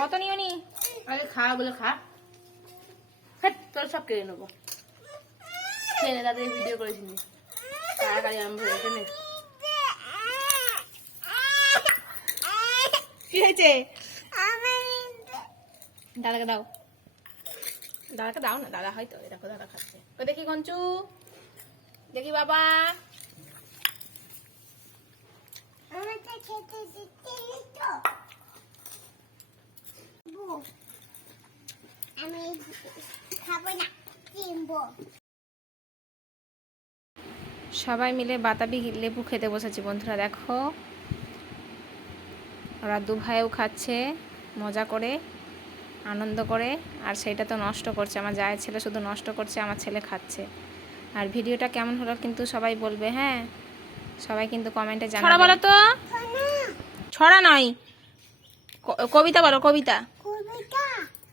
অত নিও নি। আরে খা, বলে খা। হ্যাঁ তোর সব কেড়ে নেব। নে তাদের ভিডিও করেছিলি তাড়াতাড়ি হয়ে গেছে নে। কি হয়েছে? দাদাকে দাও। দাদাকে দাও না, দাদা হয়তো দেখো, দাদা খাচ্ছে। তো দেখি কঞ্চু দেখি বাবা। আমি খাব না কিনবো সবাই মিলে বাতাবি লেবু খেতে বসেছি বন্ধুরা দেখো। ওরা দু ভাইও খাচ্ছে মজা করে আনন্দ করে আর সেটা তো নষ্ট করছে। আমার জায়ের ছেলে শুধু নষ্ট করছে আমার ছেলে খাচ্ছে। আর ভিডিওটা কেমন হলো কিন্তু সবাই বলবে হ্যাঁ? সবাই কিন্তু কমেন্টে জানাবে। বলো তো। ছড়া। নয়। কবিতা বলো কবিতা কবিতা।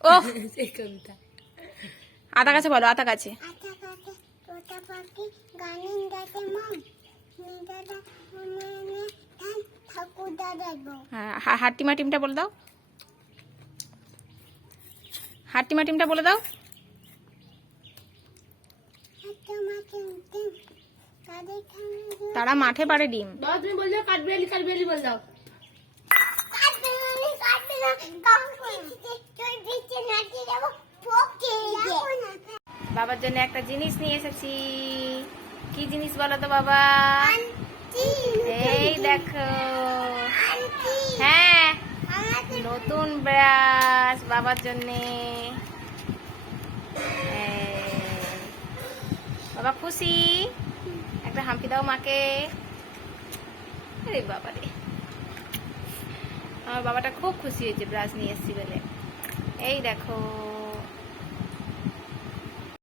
ও আতা কাছে বলো আতা কাছে হাট্টিমা টিমটা বলে দাও। হাট্টিমা টিমটা বলে দাও। তারা মাঠে পারে ডিম। তুমি বলছো কাঠবিড়ালি কাঠবিড়ালি বল দাও। বাবার জন্য একটা জিনিস নিয়ে এসেছি। কি জিনিস বলো তো বাবা এই দেখো। হ্যাঁ নতুন ব্রাশ বাবার জন্যে। বাবা খুশি? একটা হাম্পি দাও মাকে। আরে বাবা রে। আমার বাবাটা খুব খুশি হয়েছে ব্রাশ নিয়ে এসেছি বলে। এই দেখো।